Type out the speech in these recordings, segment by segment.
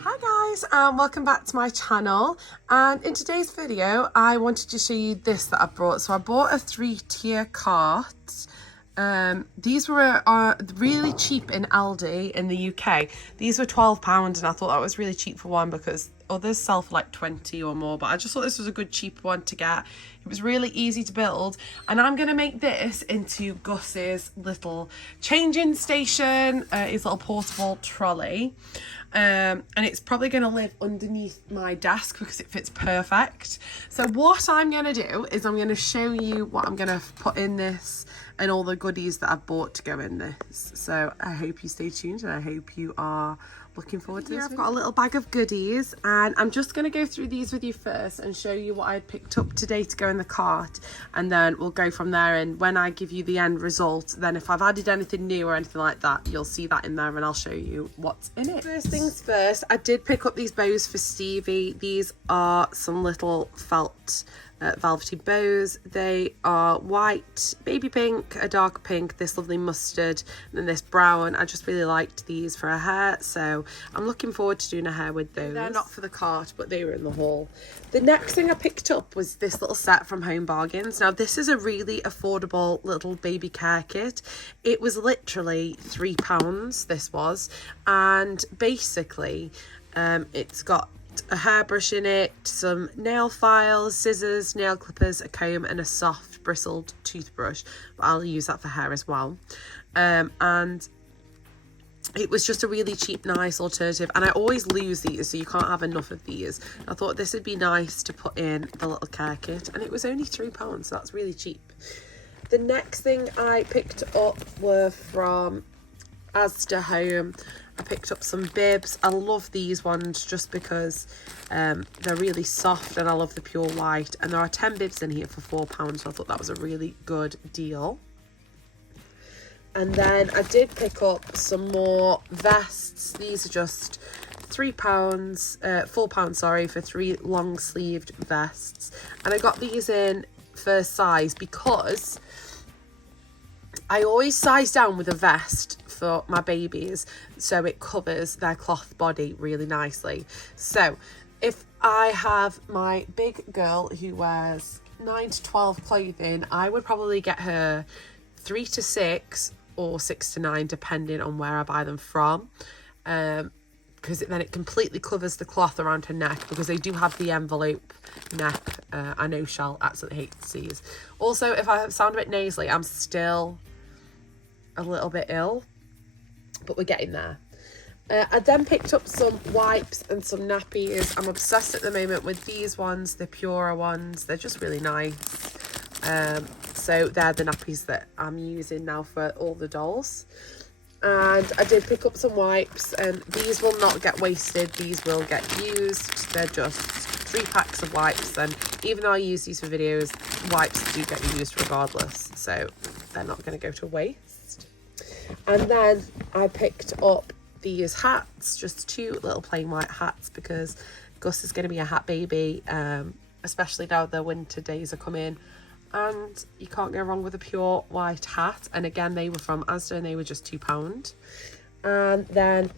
Hi guys, and welcome back to my channel. And in today's video I wanted to show you this that I brought. So I bought a 3-tier cart. These were really cheap in Aldi in the UK. These were £12 and I thought that was really cheap for one because others sell for like 20 or more, but I just thought this was a good cheap one to get. It was really easy to build, and I'm going to make this into Gus's little changing station, his little portable trolley. And it's probably going to live underneath my desk because it fits perfect. So what I'm going to do is I'm going to show you what I'm going to put in this and all the goodies that I've bought to go in this. So I hope you stay tuned and I hope you are looking forward to this. I've got a little bag of goodies and I'm just going to go through these with you first and show you what I picked up today to go in the cart, and then we'll go from there. And when I give you the end result, then if I've added anything new or anything like that, you'll see that in there and I'll show you what's in it. First things first, I did pick up these bows for Stevie. These are some little felt velvety bows. They are white, baby pink, a dark pink, this lovely mustard, and then this brown. I just really liked these for her hair, so I'm looking forward to doing her hair with those. They're not for the cart, but they were in the haul. The next thing I picked up was this little set from Home Bargains. Now this is a really affordable little baby care kit. It was literally £3, this was, and basically it's got a hairbrush in it, some nail files, scissors, nail clippers, a comb, and a soft bristled toothbrush, but I'll use that for hair as well. And it was just a really cheap, nice alternative, and I always lose these, so you can't have enough of these. I thought this would be nice to put in the little care kit, and it was only £3, so that's really cheap. The next thing I picked up were from Asda Home. I picked up some bibs. I love these ones just because they're really soft and I love the pure white, and there are 10 bibs in here for £4, so I thought that was a really good deal. And then I did pick up some more vests. These are just £4, sorry, for 3 long sleeved vests, and I got these in first size because I always size down with a vest for my babies so it covers their cloth body really nicely. So if I have my big girl who wears 9 to 12 clothing, I would probably get her 3 to 6 or 6 to 9 depending on where I buy them from, because then it completely covers the cloth around her neck, because they do have the envelope neck. I know Shell absolutely hates these. Also, if I sound a bit nasally, I'm still a little bit ill, but we're getting there. I then picked up some wipes and some nappies. I'm obsessed at the moment with these ones, the Pura ones. They're just really nice. So they're the nappies that I'm using now for all the dolls. And I did pick up some wipes, and these will not get wasted, these will get used. They're just 3 packs of wipes, and even though I use these for videos, wipes do get used regardless, so they're not going to go to waste. And then I picked up these hats, just 2 little plain white hats, because Gus is going to be a hat baby, especially now the winter days are coming, and you can't go wrong with a pure white hat. And again, they were from Asda and they were just £2. And then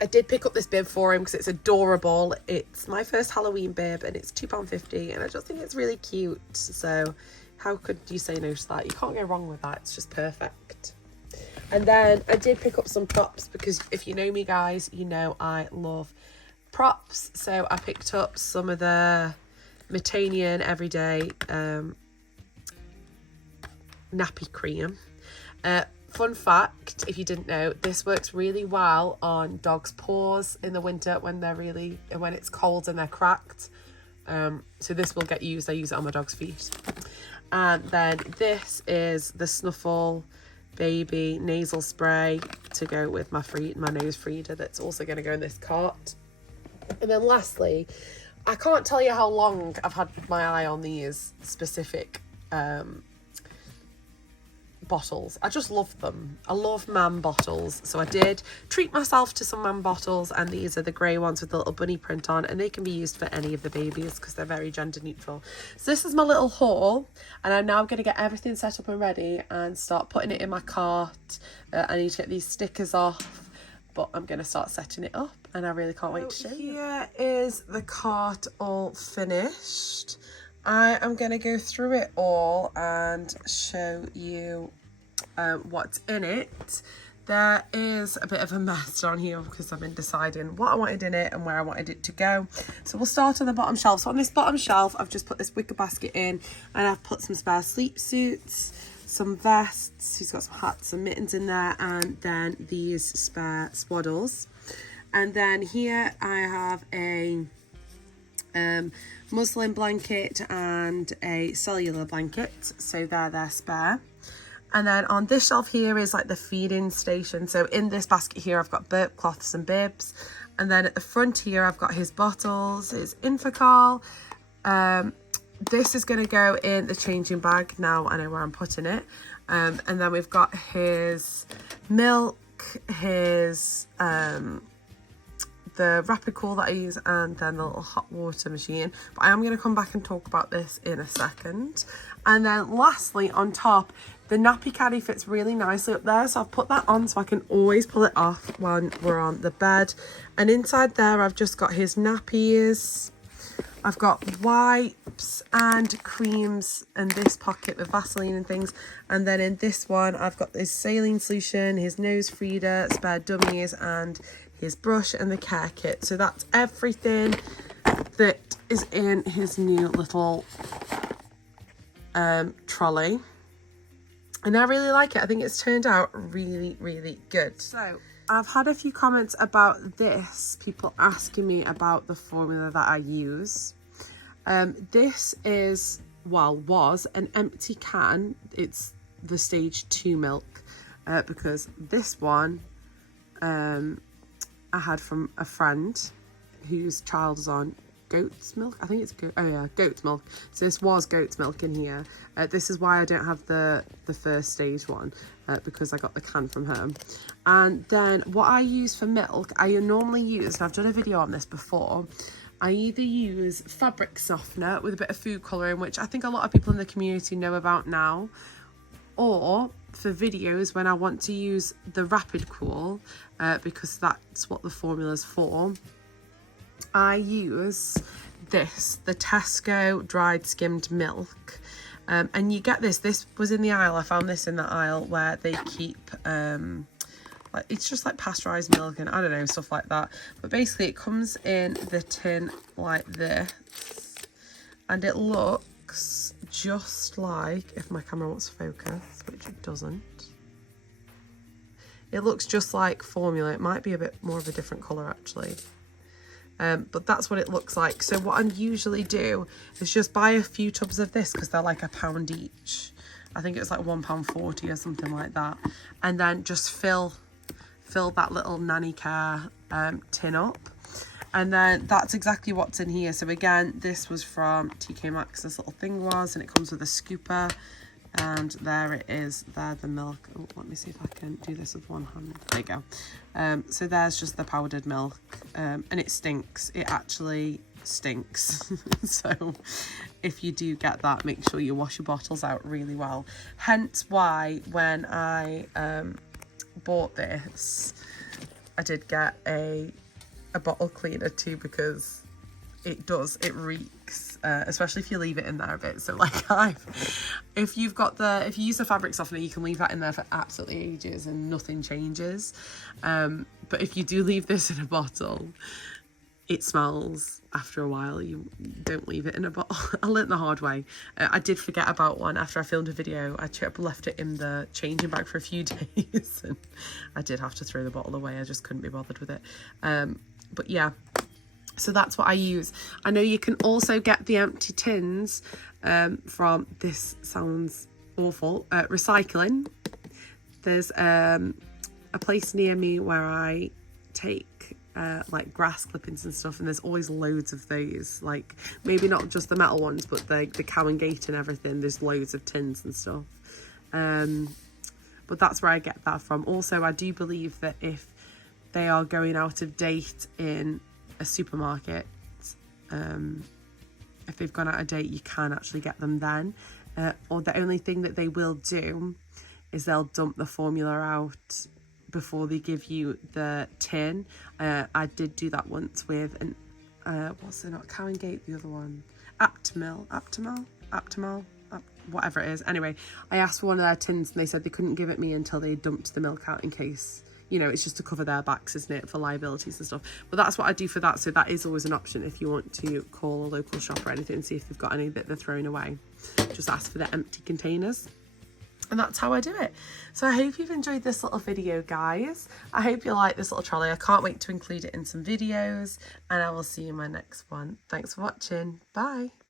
I did pick up this bib for him because it's adorable. It's my first Halloween bib and it's £2.50, and I just think it's really cute. So how could you say no to that? You can't go wrong with that. It's just perfect. And then I did pick up some props, because if you know me, guys, you know I love props. So I picked up some of the Metanian Everyday nappy cream. Fun fact, if you didn't know, this works really well on dogs' paws in the winter when it's cold and they're cracked. So this will get used. I use it on my dog's feet. And then this is the Snuffle Baby nasal spray to go with my nose feeder. That's also going to go in this cart. And then lastly, I can't tell you how long I've had my eye on these specific bottles. I just love them. I love Man bottles, so I did treat myself to some Man bottles, and these are the grey ones with the little bunny print on, and they can be used for any of the babies because they're very gender neutral. So this is my little haul, and I'm now going to get everything set up and ready and start putting it in my cart. I need to get these stickers off, but I'm going to start setting it up and I really can't wait to show you. Here is the cart all finished. I am going to go through it all and show you what's in it. There is a bit of a mess down here because I've been deciding what I wanted in it and where I wanted it to go. So we'll start on the bottom shelf. So on this bottom shelf, I've just put this wicker basket in, and I've put some spare sleep suits, some vests, he's got some hats and mittens in there, and then these spare swaddles. And then here I have a muslin blanket and a cellular blanket, so they're spare. And then on this shelf here is like the feeding station. So in this basket here I've got burp cloths and bibs, and then at the front here I've got his bottles, his Infocal. This is going to go in the changing bag. Now I know where I'm putting it. And then we've got his milk, his the rapid cool that I use, and then the little hot water machine. But I am going to come back and talk about this in a second. And then lastly, on top, the nappy caddy fits really nicely up there, so I've put that on so I can always pull it off when we're on the bed. And inside there I've just got his nappies, I've got wipes and creams in this pocket with Vaseline and things. And then in this one I've got this saline solution, his nose feeder, spare dummies, and his brush and the care kit. So that's everything that is in his new little trolley. And I really like it. I think it's turned out really, really good. So I've had a few comments about this, people asking me about the formula that I use. This is, well, was an empty can. It's the stage 2 milk, because this one I had from a friend whose child is on goat's milk. I think it's goat's milk. So this was goat's milk in here. This is why I don't have the first stage one, because I got the can from her. And then what I use for milk, I normally use, and I've done a video on this before, I either use fabric softener with a bit of food colouring, which I think a lot of people in the community know about now, or for videos when I want to use the rapid cool, because that's what the formula's for, I use this, the Tesco dried skimmed milk. And you get this was in the aisle. I found this in the aisle where they keep like, it's just like pasteurized milk and I don't know, stuff like that. But basically it comes in the tin like this, and it looks just like, if my camera wants to focus, which it doesn't, it looks just like formula. It might be a bit more of a different colour actually. But that's what it looks like. So what I usually do is just buy a few tubs of this, because they're like £1 each. I think it was like £1.40 or something like that. And then just fill that little nanny care tin up. And then that's exactly what's in here. So again, this was from TK Maxx, this little thing was, and it comes with a scooper. And there it is, there the milk. Oh, let me see if I can do this with one hand. There you go. So there's just the powdered milk, and it stinks. It actually stinks. So if you do get that, make sure you wash your bottles out really well. Hence why when I bought this, I did get a bottle cleaner too, because it reeks, especially if you leave it in there a bit. So like if you use the fabric softener, you can leave that in there for absolutely ages and nothing changes. But if you do leave this in a bottle, it smells after a while. You don't leave it in a bottle. I learnt the hard way. I did forget about one after I filmed a video. I left it in the changing bag for a few days, and I did have to throw the bottle away. I just couldn't be bothered with it. But yeah, so that's what I use. I know you can also get the empty tins from, this sounds awful, recycling. There's a place near me where I take like grass clippings and stuff, and there's always loads of those, like maybe not just the metal ones, but the cow and gate and everything. There's loads of tins and stuff, but that's where I get that from. Also, I do believe that if they are going out of date in a supermarket, if they've gone out of date, you can actually get them then, or the only thing that they will do is they'll dump the formula out before they give you the tin. I did do that once with an what's it, not Cowingate, the other one, Aptamil, whatever it is. Anyway, I asked for one of their tins and they said they couldn't give it me until they dumped the milk out, in case, you know, it's just to cover their backs, isn't it, for liabilities and stuff. But that's what I do for that, so that is always an option if you want to call a local shop or anything and see if they've got any that they're throwing away. Just ask for the empty containers. And that's how I do it. So I hope you've enjoyed this little video, guys. I hope you like this little trolley. I can't wait to include it in some videos, and I will see you in my next one. Thanks for watching. Bye.